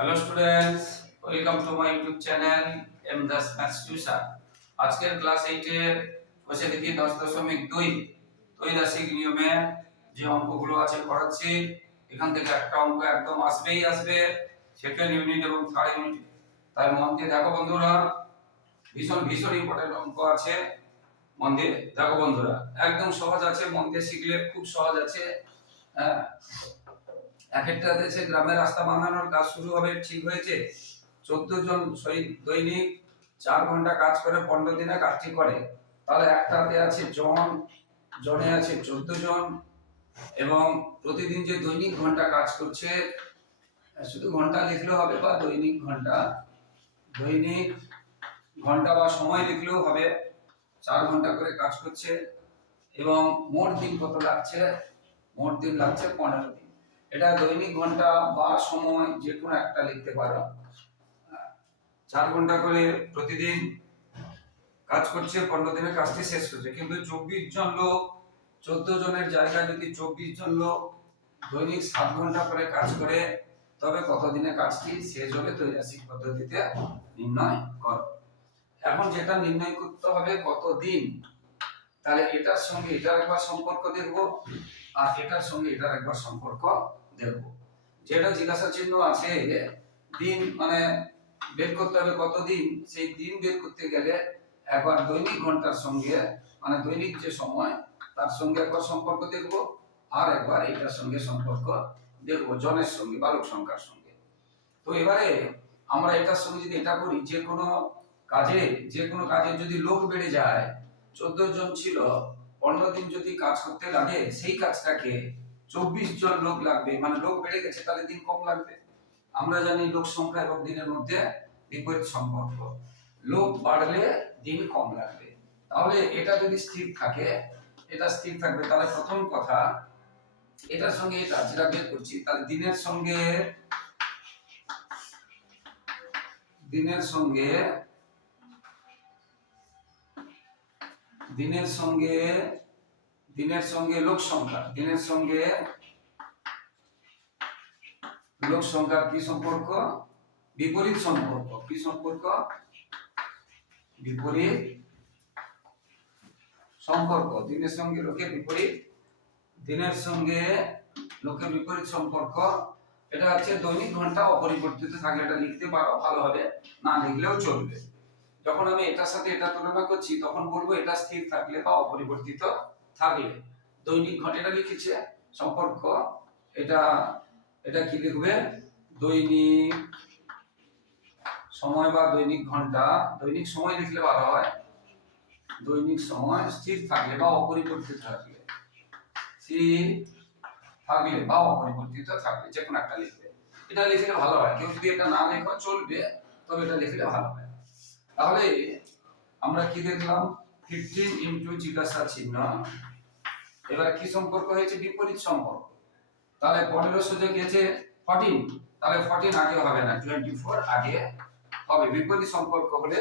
Hello students welcome to my YouTube channel M Das maths আজকের class এইটের বসে দেখি দশ দশমিক দুই। ত্রৈরাশিক নিয়মে যে অঙ্কগুলো আছে করাচ্ছি এখান থেকে একটা অঙ্ক একদম আসবেই আসবে, সেকেন্ড ইউনিট এবং থার্ড ইউনিট তাই মন দেখো বন্ধুরা, ভীষণ ভীষণ ইম্পর্টেন্ট অঙ্ক আছে মন দেখো বন্ধুরা, একদম সহজ আছে, মন শিখলে খুব সহজ আছে। হ্যাঁ। এক একটা দেশে গ্রামে রাস্তা বানানোর কাজ শুরু হবে, ঠিক হয়েছে। চোদ্দ জন শহীদ দৈনিক, চার ঘণ্টা কাজ করে, পনেরো দিনে কাজটি করে। তাহলে একটাতে আছে জন, জনে আছে চোদ্দ জন, এবং প্রতিদিন যে দৈনিক ঘণ্টা কাজ করছে, শুধু ঘণ্টা লিখলেও হবে বা দৈনিক ঘণ্টা দৈনিক ঘণ্টা বা সময় লিখলেও হবে, চার ঘণ্টা করে কাজ করছে, এবং মোট দিন কত লাগছে? মোট দিন লাগছে পনেরো এটা দৈনিক ঘণ্টা বা সময় যে কোনো একটা লিখতে পারো। চার ঘণ্টা করে প্রতিদিন কাজ করছে, পনেরো দিনের কাজটি শেষ করছে কিন্তু চব্বিশ জন লোক, চোদ্দ জনের জায়গায় যদি চব্বিশ জন লোক দৈনিক সাত ঘণ্টা করে কাজ করে, তবে কতদিনে কাজটি শেষ হবে তৈরাসিক পদ্ধতিতে নির্ণয় কর। এখন যেটা নির্ণয় করতে হবে কতদিন, তাহলে এটার সঙ্গে এটার একবার সম্পর্ক দেখব। আর এটার সঙ্গে এটার একবার সম্পর্ক দেখব। যেটা জিজ্ঞাসা চিহ্ন আছে, দিন মানে বের করতে হবে কতদিন? সেই দিন বের করতে গেলে একবার দৈনিক ঘণ্টার সঙ্গে মানে দৈনিক যে সময়, তার সঙ্গে একবার সম্পর্ক দেখব আর একবার এটার সঙ্গে সম্পর্ক দেখব, জনের সঙ্গে বালক সংখ্যার সঙ্গে। তো এবারে আমরা এটার সঙ্গে যদি এটা করি, যে কোনো কাজে, যে কোনো কাজে যদি লোক বেড়ে যায়, চোদ্দ জন ছিল দিন যদি কাজ করতে লাগে, সেই কাজটাকে চব্বিশ জন লোক লাগবে। মানে লোক বেড়ে গেছে, তাহলে দিন কম লাগবে। আমরা জানি লোক সংখ্যা এবং দিনের মধ্যে বিপরীত সম্পর্ক। লোক বাড়লে দিন কম লাগবে। তাহলে এটা যদি স্থির থাকে, এটা স্থির থাকবে, তাহলে প্রথম কথা, এটার সঙ্গে এটা যেটা বের করছি, তাহলে দিনের সঙ্গে দিনের সঙ্গে দিনের সঙ্গে দিনের সঙ্গে লোক সংখ্যা, দিনের সঙ্গে লোক সংখ্যার কি সম্পর্ক? বিপরীত সম্পর্ক। কি সম্পর্ক? বিপরীত সম্পর্ক। দিনের সঙ্গে লোকের বিপরীত, দিনের সঙ্গে লোকের বিপরীত সম্পর্ক। এটা হচ্ছে দৈনিক ঘণ্টা অপরিবর্তিত থাকলে এটা লিখতে পারো, ভালো হবে। না লিখলেও চলবে। যখন আমি এটার সাথে এটা তুলনা করছি, তখন বলব এটা স্থির থাকলে বা অপরিবর্তিত থাকলে। দৈনিক এটা লিখেছে, সম্পর্ক, এটা এটা কি লিখবে? দৈনিক সময় বা দৈনিক ঘণ্টা। দৈনিক সময় লিখলে ভালো হয়। দৈনিক সময় স্থির থাকলে বা অপরিবর্তিত থাকলে। স্থির থাকলে বা অপরিবর্তিত থাকলে যে কোনো একটা লিখবে। এটা লিখলে ভালো হয়। কেউ যদি এটা না লেখো, চলবে। তবে এটা লিখলে ভালো হয়। তাহলে আমরা কি দেখলাম? ফিফটিন ইন্টু জিজ্ঞাসা চিহ্ন। এবার কি সম্পর্ক হয়েছে? বিপরীত সম্পর্ক। তাহলে পনেরো সোজা গিয়েছে ফর্টিন তাহলে ফর্টিন আগে হবে না টোয়েন্টি ফোর আগে হবে। বিপরীত সম্পর্ক হলে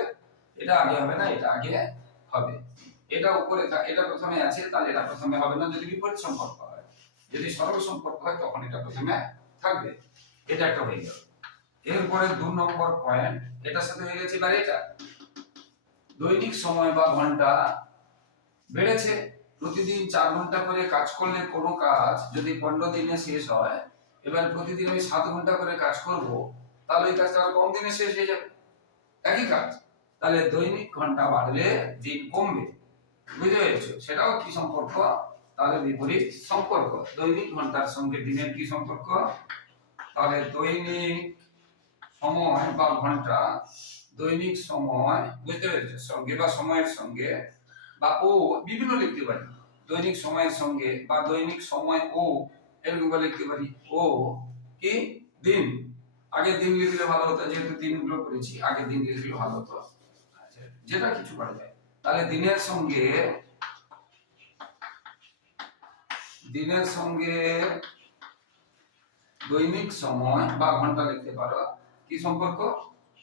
এটা আগে হবে না, এটা আগে হবে। এটা উপরে এটা প্রথমে আছে, তাহলে এটা প্রথমে হবে না। যদি বিপরীত সম্পর্ক হয়, যদি সরল সম্পর্ক হয়, তখন এটা প্রথমে থাকবে। এটা একটা হয়ে গেল এরপরে দু নম্বর পয়েন্ট এটার সাথে হয়ে গেছে এবার এটা। দৈনিক সময় বা ঘণ্টা বেড়েছে। প্রতিদিন চার ঘণ্টা করে কাজ করলে কোনো কাজ যদি পনেরো দিনে শেষ হয়, এবার প্রতিদিন আমি সাত ঘণ্টা করে কাজ করব, তাহলে ওই কাজটা আরও কম দিনে শেষ হয়ে যাবে। একই কাজ। তাহলে দৈনিক ঘণ্টা বাড়লে দিন কমবে। বুঝতে পেরেছ? সেটাও কি সম্পর্ক? তাহলে বিপরীত সম্পর্ক। দৈনিক ঘণ্টার সঙ্গে দিনের কি সম্পর্ক? তাহলে দৈনিক সময় বা ঘণ্টা দৈনিক সময় বুঝতে পেরেছ? সঙ্গে বা সময়ের সঙ্গে বা ও বিভিন্ন লিখতে পারি। দৈনিক সময়ের সঙ্গে বা দৈনিক সময় ও এরকম লিখতে পারি। ও কি? দিন। আগে দিন লিখলে ভালো হতো যেহেতু দিনগুলো করেছি আগে দিন লিখলে ভালো হতো। আচ্ছা, যেটা কিছু করা যায়। তাহলে দিনের সঙ্গে দিনের সঙ্গে দৈনিক সময় বা ঘণ্টা লিখতে পারো। কি সম্পর্ক?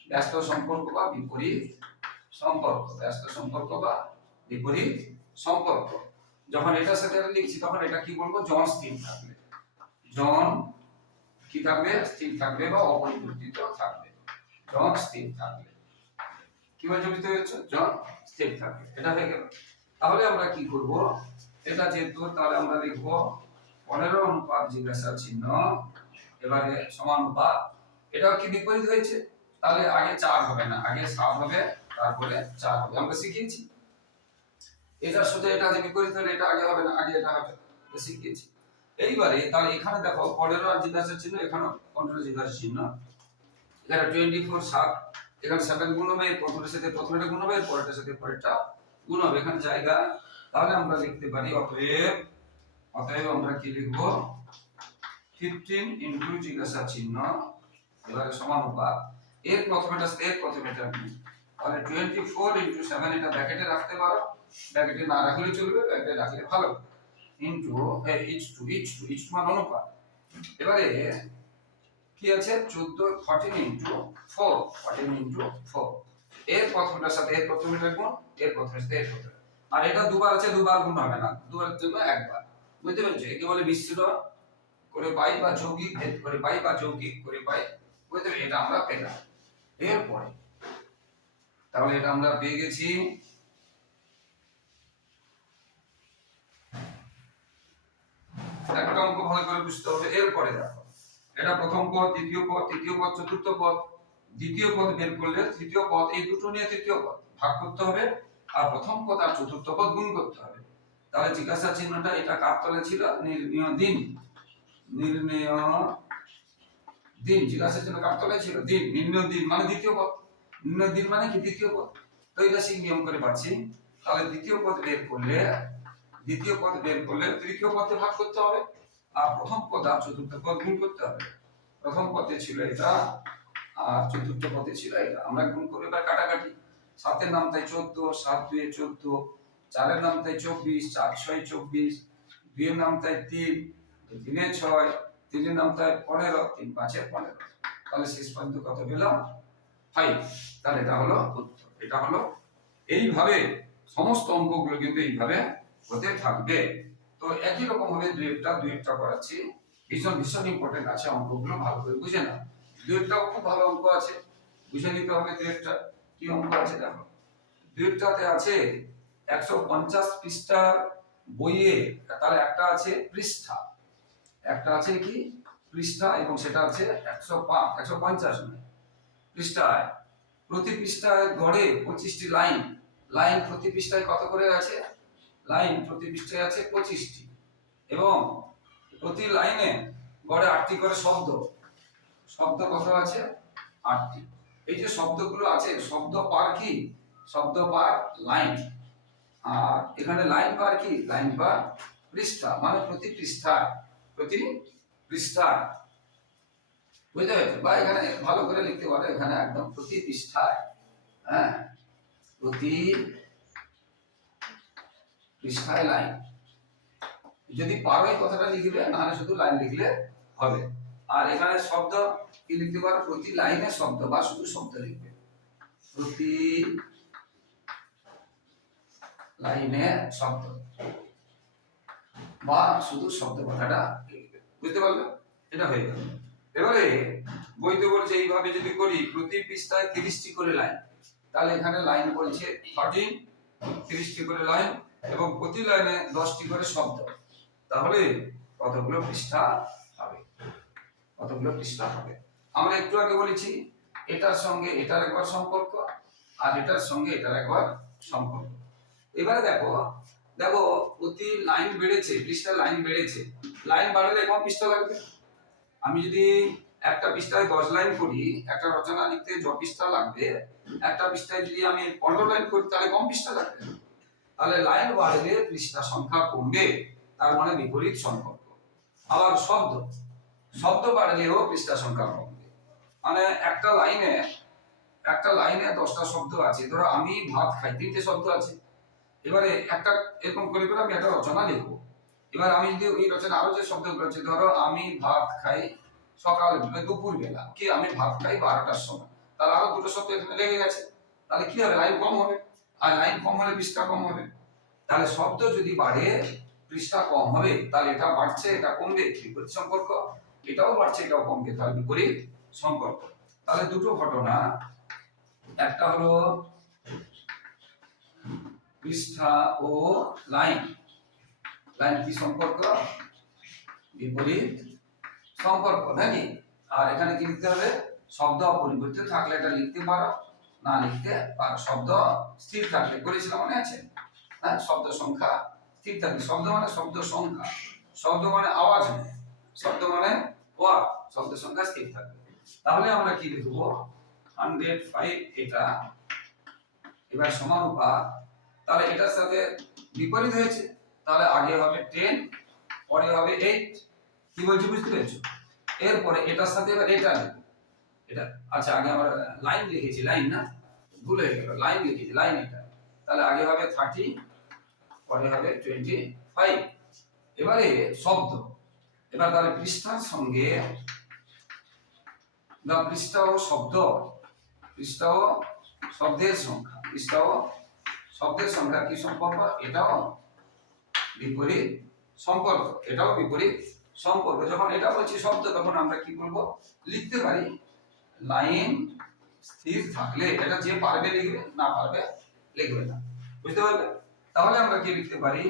ব্যস্ত সম্পর্ক বা বিপরীত সম্পর্ক। ব্যস্ত সম্পর্ক বা বিপরীত সম্পর্ক। যখন এটার সাথে এটা লিখছি, তখন এটা কি বলব? জন স্থির থাকবে। জন কি থাকবে? স্থির থাকবে বা অপরিবর্তিত থাকবে। জন স্থির থাকবে। কি বলছে বুঝতে পেরেছ জন স্থির থাকবে। এটা হয়ে গেল। তাহলে আমরা কি করব? এটা যেহেতু, তাহলে আমরা লিখব পনেরো অনুপাত জিজ্ঞাসা চিহ্ন এবারে সমানুপাত এটাও কি বিপরীত হয়েছে? তাহলে আগে চার হবে না, আগে সাত হবে, তারপরে চার হবে। আমরা শিখিয়েছি। এটার সাথে এটা যে বিপরীত হলে, এটা আগে হবে না, আগে এটা হবে শিখিয়েছি। এইবারে তাহলে এখানে দেখো, পনেরো আর জিজ্ঞাসা চিহ্ন এখানে পনেরো জিজ্ঞাসা চিহ্ন। এখানে টোয়েন্টি ফোর সাত, এখানে সেভেন গুণ হবে প্রথমের সাথে প্রথমেটা গুণ হবে, পরেরটার সাথে পরেরটা গুণ হবে। এখানে জায়গা, তাহলে আমরা লিখতে পারি, অতএব অতএব আমরা কি লিখব? ফিফটিন ইন্টু জিজ্ঞাসা চিহ্ন এবারে সমানুপাত। এর প্রথমেটা এর প্রথমেটা গুণ তাহলে টোয়েন্টি ফোর ইন্টু সেভেন এটা ব্র্যাকেটে রাখতে পারো। ব্র্যাকেটে না রাখলে চলবে ব্র্যাকেটে রাখলে ভালো। Into H two H two H two মানে অনুপাত। এবারে কি আছে? চোদ্দ fourteen into four fourteen into four এর প্রথমটার সাথে এর প্রথমটার গুণ এর প্রথমের সাথে এর প্রথমে আর এটা দুবার আছে, দুবার গুণ হবে না। দুবারের জন্য একবার। বুঝতে পেরেছ? একে বলে মিশ্র করে পাই বা যৌগিক করে পাই বা যৌগিক করে পাই। পেরে, এটা আমরা পেলাম। এরপরে, তাহলে এটা আমরা পেয়ে গেছি। একটা অঙ্ক ভালো করে বুঝতে হবে। এরপরে দেখো, এটা প্রথম পদ, দ্বিতীয় পদ, তৃতীয় পদ, চতুর্থ পদ, দ্বিতীয় পদ বের করলে তৃতীয় পদ, এই দুটো নিয়ে তৃতীয় পদ ভাগ করতে হবে, আর প্রথম পদ আর চতুর্থ পদ গুণ করতে হবে। তাহলে জিজ্ঞাসা চিহ্নটা এটা কার তলে ছিল? নির্ণয় দিন। নির্ণয় দিন জিজ্ঞাসা জন্য কার তলে ছিল? দিন, নিম্ন দিন মানে দ্বিতীয় পদ। নিম্ন দিন মানে কি? দ্বিতীয় পদ। তো এটা সেই নিয়ম করে পাচ্ছি তাহলে দ্বিতীয় পদ বের করলে, দ্বিতীয় পদ বের করলে তৃতীয় পদে ভাগ করতে হবে। আর প্রথম পদ আর চতুর্থ পদ গুণ করতে হবে। প্রথম পদে ছিল এটা, আর চতুর্থ পদে ছিল এটা। আমরা গুণ করে এবার কাটাকাটি। সাতের নাম তাই চোদ্দ, সাত দুয়ে চোদ্দ, চারের নাম তাই চব্বিশ, চার ছয় চব্বিশ, দুইয়ের নাম তাই তিন, তিনে ছয় তিনের পনেরো, তিন পাঁচে পনেরো। তাহলে শেষ পর্যন্ত কত পেলাম? ফাইভ তাহলে এটা হলো উত্তর। এটা হলো এইভাবে সমস্ত অঙ্কগুলো কিন্তু এইভাবে হতে থাকবে। তো একই রকম ভাবে দুই একটা দুই একটা করাচ্ছি। ভীষণ ভীষণ ইম্পর্টেন্ট আছে অঙ্কগুলো, ভালো করে বুঝে না দুই একটাও খুব ভালো অঙ্ক আছে। বুঝে নিতে হবে দুই একটা কি অঙ্ক আছে দেখো। দুই একটাতে আছে একশো পঞ্চাশ পৃষ্ঠার বইয়ে, তাহলে একটা আছে পৃষ্ঠা। একটা আছে কি? পৃষ্ঠা এবং সেটা আছে একশো পাঁচ একশো পঞ্চাশ পৃষ্ঠায়, প্রতি পৃষ্ঠায় গড়ে পঁচিশটি লাইন। লাইন প্রতি পৃষ্ঠায় কত করে আছে? লাইন প্রতি পৃষ্ঠায় আছে পঁচিশটি। এবং প্রতি লাইনে গড়ে আটটি করে শব্দ। শব্দ কত আছে? আটটি। এই যে শব্দগুলো আছে, শব্দ পার কি? শব্দ পার লাইন। আর এখানে লাইন পার কি? লাইন পার পৃষ্ঠা মানে প্রতি পৃষ্ঠায়। প্রতি পৃষ্ঠায় বুঝতে পেরেছ? বা এখানে ভালো করে লিখতে এখানে একদম প্রতি পৃষ্ঠায় হ্যাঁ? প্রতি পৃষ্ঠায় লাইন যদি পারো এই কথাটা লিখবে, নাহলে শুধু লাইন লিখলে হবে। আর এখানে শব্দ কি লিখতে পারো? প্রতি লাইনে শব্দ, বা শুধু শব্দ লিখবে। প্রতি লাইনে শব্দ, বা শুধু শব্দ কথাটা বুঝতে পারলে? এটা হয়ে গেল। এবারে বইতে বলছে, এইভাবে যদি করি, প্রতি পৃষ্ঠায় তিরিশটি করে লাইন। তাহলে এখানে লাইন বলছে থার্টিন তিরিশটি করে লাইন এবং প্রতি লাইনে দশটি করে শব্দ। তাহলে কতগুলো পৃষ্ঠা হবে? কতগুলো পৃষ্ঠা হবে? আমরা একটু আগে বলেছি, এটার সঙ্গে এটার একবার সম্পর্ক আর এটার সঙ্গে এটার একবার সম্পর্ক। এবারে দেখো দেখো, প্রতি লাইন বেড়েছে পৃষ্ঠা লাইন বেড়েছে। লাইন বাড়লে কম পৃষ্ঠা লাগবে। আমি যদি একটা পৃষ্ঠায় দশ লাইন করি, একটা রচনা লিখতে য পৃষ্ঠা লাগবে, একটা পৃষ্ঠায় যদি আমি পনেরো লাইন করি, তাহলে কম পৃষ্ঠা লাগবে। তাহলে লাইন বাড়লে পৃষ্ঠা সংখ্যা কমবে, তার মানে বিপরীত সম্পর্ক। আবার শব্দ শব্দ বাড়লেও পৃষ্ঠা সংখ্যা কমবে। মানে একটা লাইনে একটা লাইনে দশটা শব্দ আছে। ধরো আমি ভাত খাই, তিনটে শব্দ আছে। এবারে একটা এরকম করে করে আমি একটা রচনা লিখব। এবার আমি যদি ওই রচনা আরও যে শব্দগুলো আছে ধরো আমি ভাত খাই সকাল দুপুর বেলা, কি আমি ভাত খাই বারোটার সময়, তাহলে আরও দুটো শব্দ এখানে লেগে গেছে। তাহলে কি হবে? লাইন কম হবে। আর লাইন কম হলে পৃষ্ঠা কম হবে। তাহলে শব্দ যদি বাড়ে, পৃষ্ঠা কম হবে, তাহলে এটা বাড়ছে, এটা কমবে। বিপরীত সম্পর্ক? এটাও বাড়ছে, এটাও কমবে। তাহলে বিপরীত সম্পর্ক। তাহলে দুটো ঘটনা, একটা হলো পৃষ্ঠা ও লাইন। লাইন কি সম্পর্ক? বিপরীত সম্পর্ক, নাকি? আর এখানে কি লিখতে হবে? শব্দ অপরিবর্তিত থাকলে এটা লিখতে পারো, না লিখতে পারো। শব্দ স্থির থাকলে, করেছিলাম মনে আছে? হ্যাঁ শব্দ সংখ্যা স্থির থাকলে। শব্দ মানে শব্দ সংখ্যা। শব্দ মানে আওয়াজ নয় শব্দ মানে ওয়ার্ড শব্দ সংখ্যা স্থির থাকবে তাহলে আমরা কি লিখব? হান্ড্রেড ফাইভ এটা। এবার সমানুপাত তাহলে এটার সাথে বিপরীত হয়েছে, তাহলে আগে হবে টেন পরে হবে এইট কি বলছি, বুঝতে পেরেছ? এরপরে এটার সাথে এবার এটা লিখব এটা আচ্ছা আগে আমরা লাইন লিখেছি লাইন না? ভুল হয়ে গেল লাইন লিখেছি লাইন এটা। তাহলে আগে হবে থার্টি পরে হবে টোয়েন্টি ফাইভ এবারে শব্দ। এবার তাহলে পৃষ্ঠার সঙ্গে বা পৃষ্ঠা ও শব্দ, পৃষ্ঠা ও শব্দের সংখ্যা, পৃষ্ঠা ও শব্দের সংখ্যা কি সম্পর্ক? এটাও বিপরীত সম্পর্ক, এটাও বিপরীত সম্পর্ক। যখন এটা বলছি শব্দ, তখন আমরা কি বলব? লিখতে পারি। লাইন স্থির থাকলে এটা যে পারবে লিখবে, না পারবে লিখবে না। বুঝতে পারলে? তাহলে আমরা কি লিখতে পারি?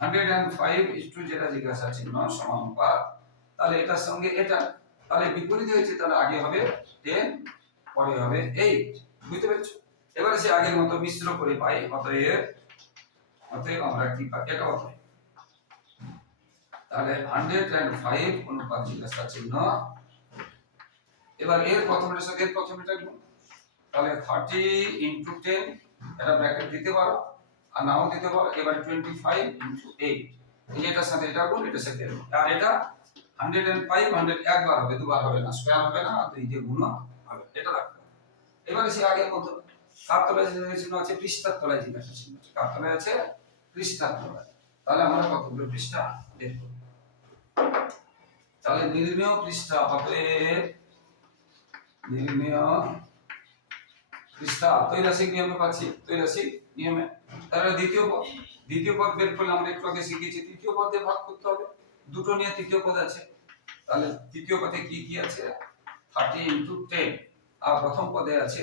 হান্ড্রেড অ্যান্ড ফাইভ টু যেটা জিজ্ঞাসা চিহ্ন সমানুপাত তাহলে এটার সঙ্গে এটা, তাহলে বিপরীত হয়েছে, তাহলে আগে হবে টেন পরে হবে এইট বুঝতে পেরেছ? এবারে সে আগের মতো মিশ্র করে পাই অতএব অতএব আমরা কি পাই এটা অতএব। তাহলে হান্ড্রেড অ্যান্ড ফাইভ অনুপাত জিজ্ঞাসা চিহ্ন। এবার এর প্রথমের সঙ্গে প্রথমেটা গুণ। তাহলে থার্টি ইন্টু টেন এটা ব্র্যাকেট দিতে পারো, আর নাও দিতে পারো, এবার টোয়েন্টি ফাইভ ইন্টু এইট এই এটার সাথে এটা গুণ, এটার সাথে আর এটা হান্ড্রেড অ্যান্ড ফাইভ হান্ড্রেড একবার হবে, দুবার হবে না স্কোয়ার হবে না আর দুই দিয়ে গুণ হবে, এটা রাখতে হবে এবারে সে আগের মতো কার তলায় চিহ্ন আছে পৃষ্ঠার তলায় জিজ্ঞাসা চিহ্ন আছে কার তলায় আছে পৃষ্ঠার তলায় তাহলে আমরা কতগুলো পৃষ্ঠা বের করব? তাহলে নির্ণয় পৃষ্ঠা অতএব নির্ণয় পৃষ্ঠা তৈরাসিক নিয়মে পাচ্ছি তৈরাসিক নিয়মে। তাহলে দ্বিতীয় পদ দ্বিতীয় পদ বের করলে আমরা একটু আগে শিখেছি, তৃতীয় পদ ভাগ করতে হবে। দুটো নিয়ে তৃতীয় পদ আছে। তাহলে তৃতীয় পদে কি কি আছে? থার্টি ইন্টু টেন আর প্রথম পদে আছে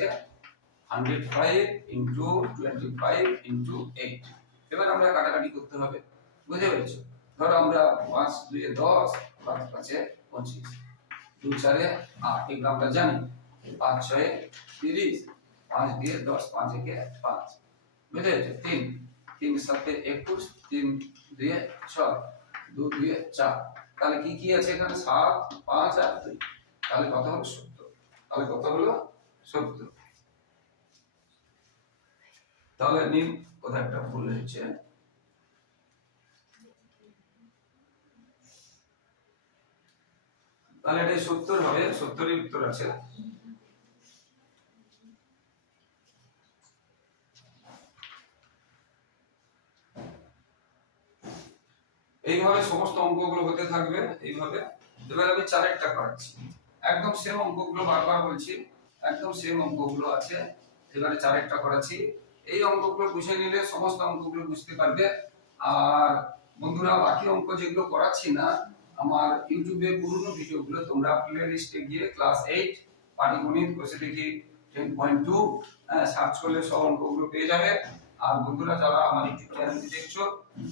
hundred five into twenty five into eight এবার আমরা কাটাকাটি করতে হবে। বুঝতে পেরেছ? ধরো আমরা পাঁচ, দুয়ে দশ, পাঁচ, পাঁচে পঁচিশ। দু চারে আট। এগুলো আমরা জানি। পাঁচ, ছয়ে তিরিশ, পাঁচ, দিয়ে দশ, পাঁচ, একে পাঁচ। বুঝতে পেরেছ? তিন। তিন, সাতে একুশ, তিন, দুয়ে ছয়, দু, দুয়ে চার। তাহলে কি কি আছে এখানে? সাত, পাঁচ আর দুই। তাহলে কত হলো সত্তর। তাহলে কত হলো? সত্তর। তাহলে নিন কোথায় একটা ভুল হয়েছে তাহলে এটা সত্তর হবে, সত্তরই উত্তর আছে। এইভাবে সমস্ত অঙ্কগুলো হতে থাকবে, এইভাবে। এবার আমি চারেরটা করাচ্ছি। একদম সেম অঙ্কগুলো বারবার বলছি, একদম সেম অঙ্কগুলো আছে। এবারে চারেরটা করাচ্ছি। এই অঙ্কগুলো বুঝে নিলে সমস্ত অঙ্কগুলো বুঝতে পারবে। আর বন্ধুরা, বাকি অঙ্ক যেগুলো করাচ্ছি না, আমার ইউটিউবে পুরনো ভিডিওগুলো তোমরা প্লে লিস্টে গিয়ে ক্লাস এইট পাটিগণিত বসে দেখি টেন পয়েন্ট টু সার্চ করলে সব অঙ্কগুলো পেয়ে যাবে। আর বন্ধুরা, যারা আমার ইউটিউব চ্যানেলটি দেখছ,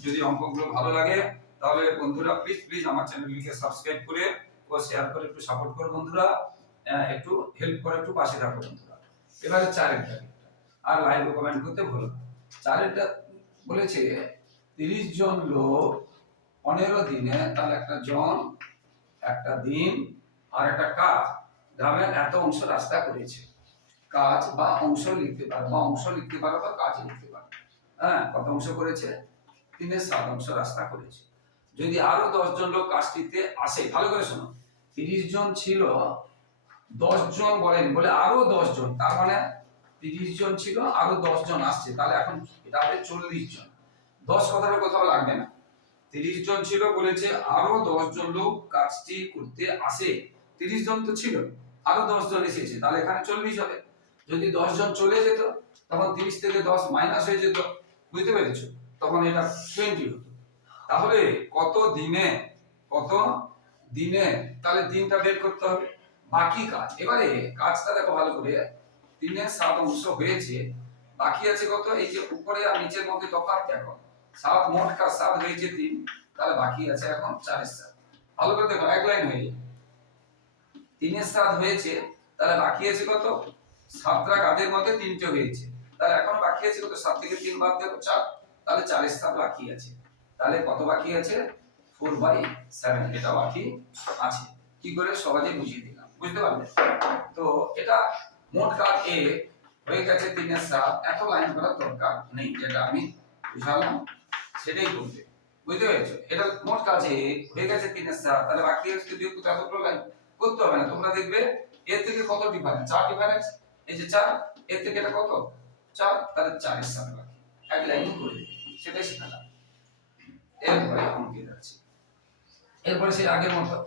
যদি অঙ্কগুলো ভালো লাগে, তাহলে বন্ধুরা প্লিজ প্লিজ আমার চ্যানেলটিকে সাবস্ক্রাইব করে ও শেয়ার করে একটু সাপোর্ট করো বন্ধুরা। একটু হেল্প করে একটু পাশে থাকো বন্ধুরা। এবারে চারেরটা আর লাইভ কমেন্ট করতে ভুলো চারেরটা বলেছে, তিরিশ জন লোক পনেরো দিনে তাহলে একটা জন, একটা দিন আর একটা কাজ। গ্রামের এত অংশ রাস্তা করেছে। কাজ বা অংশ লিখতে পারো, বা অংশ লিখতে পারো বা কাজ লিখতে পারো। হ্যাঁ কত অংশ করেছে? তিনের সাত অংশ রাস্তা করেছে। যদি আরও দশ জন লোক কাজটিতে আসে, ভালো করে শোনো, তিরিশ জন ছিল, দশ জন বলেন বলে আরও দশ জন, তার মানে তিরিশ জন ছিল, আরও দশ জন আসছে। তাহলে এখন এটা হবে চল্লিশ জন। দশ কথাটা কোথাও লাগবে না। তিরিশ জন ছিল বলেছে, আরও দশ জন লোক কাজটি করতে আসে। তিরিশ জন তো ছিল, আরও দশ জন এসেছে। তাহলে এখানে চল্লিশ হবে। যদি দশ জন চলে যেত, তখন তিরিশ থেকে দশ মাইনাস হয়ে যেত। বুঝতে পেরেছ? তখন এটা টোয়েন্টি হতো। তাহলে কত দিনে কত দিনে, তাহলে দিনটা বের করতে হবে। বাকি কাজ। এবারে কাজটা দেখো ভালো করে। তিনের সাত অংশ হয়েছে, বাকি আছে কত? এই যে উপরে আর নিচের মধ্যে তফাৎ দেখো। সাত মোট কাজ সাত হয়েছে তিন? তাহলে বাকি আছে এখন চারের সাত ভালো করে দেখো, এক লাইন হয়ে তিনের সাত হয়েছে, তাহলে বাকি আছে কত? সাতটা কাজের মধ্যে তিনটে হয়েছে। তাহলে এখন বাকি আছে কত? সাত থেকে তিন বাদ দেবো, চার। তাহলে চারের সাত বাকি আছে। তাহলে কত বাকি আছে? ফোর বাই সেভেন, এটা বাকি আছে। কি করে? সহজে বুঝিয়ে দিলাম। বুঝতে পারলে? তো এটা মোট কাজ এ হয়ে গেছে তিনের সাত। এত লাইন করার দরকার নেই, যেটা আমি বুঝালাম, সেটাই করবে। বুঝতে পেরেছ? এটা মোট কাজে হয়ে গেছে তিনের সাত। তাহলে বাকি আছে যদি একটু এতগুলো লাইন করতে হবে না। তোমরা দেখবে এর থেকে কত ডিফারেন্স চার ডিফারেন্স এই যে চার, এর থেকে এটা কত? চার, তাহলে চারের সাথে বাকি। এক লাইন করে। সেটাই শেখালাম। এরপরে অঙ্কে যাচ্ছি? এরপরে সেই আগের মতো।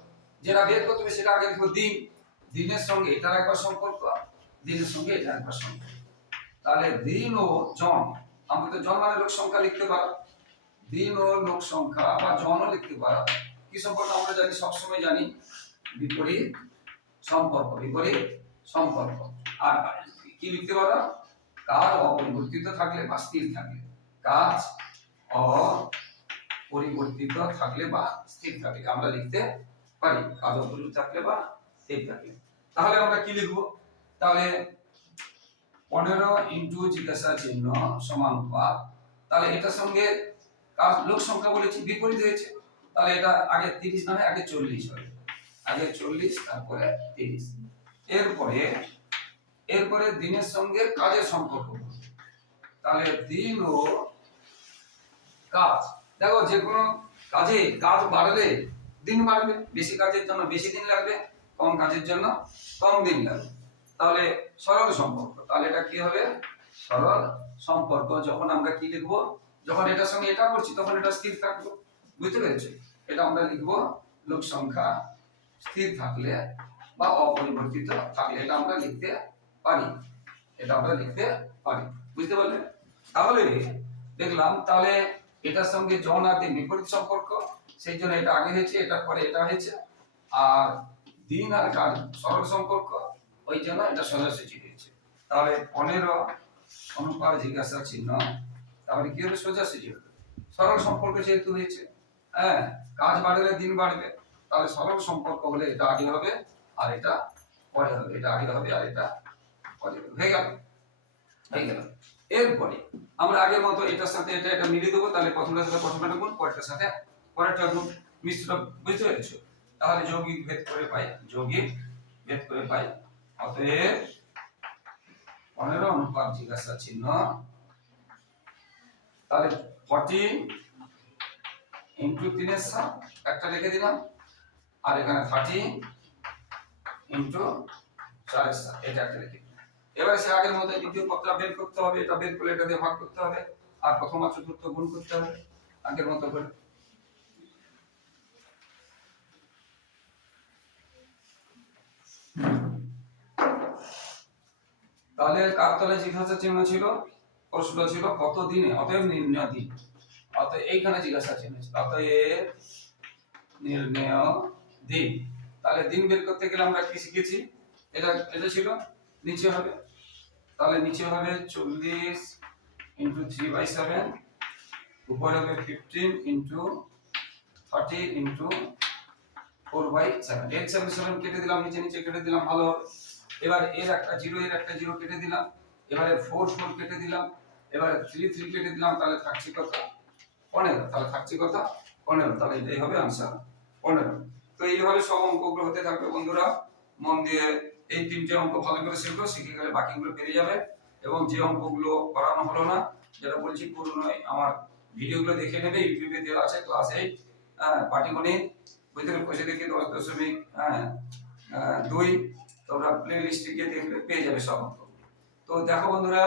যেটা বের করতে হবে সেটা আগে দিন। দিনের সঙ্গে এটার একবার সম্পর্ক দিনের সঙ্গে এটা সম্পর্ক তাহলে দিন ও জন, আমরা তো জন মানে লোক সংখ্যা লিখতে পারো। দিন ও লোক সংখ্যা বা জনও লিখতে পারো। কি সম্পর্ক আমরা জানি? সবসময় জানি বিপরীত সম্পর্ক বিপরীত সম্পর্ক। আর কি লিখতে পারো? কাজ অপরিবর্তিত থাকলে বা স্থির থাকলে। কাজ অপরিবর্তিত থাকলে বা স্থির থাকলে। আমরা লিখতে পারি। কাজ অপরিবর্তিত থাকলে বা স্থির থাকলে। তাহলে আমরা কি লিখব? তাহলে পনেরো ইন্টু জিজ্ঞাসা চিহ্ন সমান সমানুপাত তাহলে এটার সঙ্গে কাজ লোক সংখ্যা বলেছি? বিপরীত হয়েছে। তাহলে এটা আগে তিরিশ না হয় আগে চল্লিশ হবে। আগে চল্লিশ, তারপরে তিরিশ। এরপরে এরপরে দিনের সঙ্গে কাজের সম্পর্ক তাহলে দিন ও কাজ। দেখো যে কোনো কাজে কাজ বাড়লে দিন বাড়বে। বেশি কাজের জন্য বেশি দিন লাগবে, কম কাজের জন্য কম দিন লাগবে। তাহলে সরল সম্পর্ক। তাহলে এটা কি হবে? সরল সম্পর্ক। যখন আমরা কি লিখব? যখন এটার সঙ্গে এটা করছি, তখন এটা স্থির থাকল। বুঝতে পেরেছ? এটা আমরা লিখব লোক সংখ্যা স্থির থাকলে বা অপরিবর্তিত থাকলে, এটা আমরা লিখতে পারি। এটা আমরা লিখতে পারি। বুঝতে পারলে? তাহলে দেখলাম, তাহলে এটার সঙ্গে দিন বিপরীত সম্পর্ক, সেই জন্য এটা আগে হয়েছে, এটার পরে এটা হয়েছে। আর দিন আর কাল সরল সম্পর্ক। ওই জন্য এটা সোজাসুজি হয়েছে তাহলে পনেরো অনুপাত জিজ্ঞাসা চিহ্ন, তাহলে কি হবে সোজাসুজি হবে সরল সম্পর্ক যেহেতু হয়েছে হ্যাঁ কাজ বাড়লে দিন বাড়বে। তাহলে সরল সম্পর্ক হলে এটা আগে হবে, আর এটা পরে হবে। এটা আগে হবে, আর এটা পরে হবে। হয়ে গেল? হয়ে গেল। এরপরে আমরা আগের মতো এটার সাথে এটা এটা মিলিয়ে দেবো। তাহলে প্রথমটার সাথে প্রথমটা গুণ, পরেরটার সাথে পরেরটা গুণ মিশ্র বুঝতে পেরেছ? তাহলে যৌগিক ভেদ করে পাই, যৌগিক ভেদ করে পাই অতএব পনেরো অনুপাত জিজ্ঞাসা চিহ্ন। তাহলে ফর্টি ইন্টু তিনের একটা রেখে দিলাম, আর এখানে থার্টি ইন্টু চারের এটা একটা রেখে দিলাম। এবারে সে আগের মধ্যে দ্বিতীয় পত্রা বের করতে হবে, এটা বের করলে এটা দিয়ে ভাগ করতে হবে, আর প্রথম আর চতুর্থ গুণ করতে হবে, আগের মতো করে। তাহলে কার তলে জিজ্ঞাসা চিহ্ন ছিল? প্রশ্ন ছিল কত দিনে অতএব নির্ণয় দিন অতএব এইখানে জিজ্ঞাসা চিহ্ন ছিল। অতএব নির্ণয় দিন তাহলে দিন বের করতে গেলে আমরা কি শিখেছি? এটা এটা ছিল? নিচে হবে। তাহলে নিচে হবে চল্লিশ ইন্টু থ্রি বাই সেভেন উপরে হবে fifteen into thirty into four by seven eight seven seven কেটে দিলাম, নিচে নিচে কেটে দিলাম, ভালো হবে। এবার এর একটা জিরো এর একটা জিরো কেটে দিলাম। এবারে ফোর ফোর কেটে দিলাম। এবারে থ্রি থ্রি কেটে দিলাম, তাহলে থাকছে কত? পনেরো। তাহলে থাকছে কত? পনেরো। তাহলে এটাই হবে আনসার পনেরো। তো এইভাবে সব অঙ্কগুলো হতে থাকবে বন্ধুরা। মন দিয়ে এই তিনটে অঙ্ক ভালো করে শিখো, শিখে গেলে বাকিগুলো পেরে যাবে। এবং যে অঙ্কগুলো করানো হলো না, যেটা বলছি পুরনো আমার ভিডিওগুলো দেখে নেবে, ইউটিউবে দেওয়া আছে, ক্লাস এইট পাটিগণিত বুঝতে পয়সা দেখে দশ দশমিক দুই তোমরা প্লে লিস্টে গিয়ে দেখলে পেয়ে যাবে অঙ্ক। তো দেখো বন্ধুরা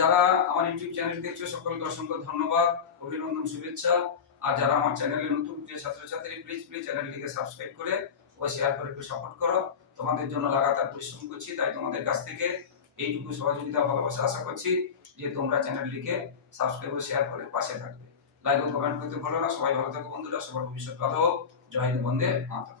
যারা আমার ইউটিউব চ্যানেল দেখছ, সকলকে অসংখ্য ধন্যবাদ, অভিনন্দন, শুভেচ্ছা। আর যারা আমার চ্যানেলে নতুন যে ছাত্রছাত্রী প্লিজ প্লিজ চ্যানেলটিকে সাবস্ক্রাইব করে ও শেয়ার করে একটু সাপোর্ট করো। তোমাদের জন্য লাগাতার পরিশ্রম করছি, তাই তোমাদের কাছ থেকে এইটুকু সহযোগিতা ভালোবাসা আশা করছি যে তোমরা চ্যানেলটিকে সাবস্ক্রাইব ও শেয়ার করে পাশে থাকবে। লাইক ও কমেন্ট করতে ভুলো না, সবাই ভালো থাকো বন্ধুরা, সবার ভবিষ্যৎ ভালো হোক। জয় বন্দে মাতরম।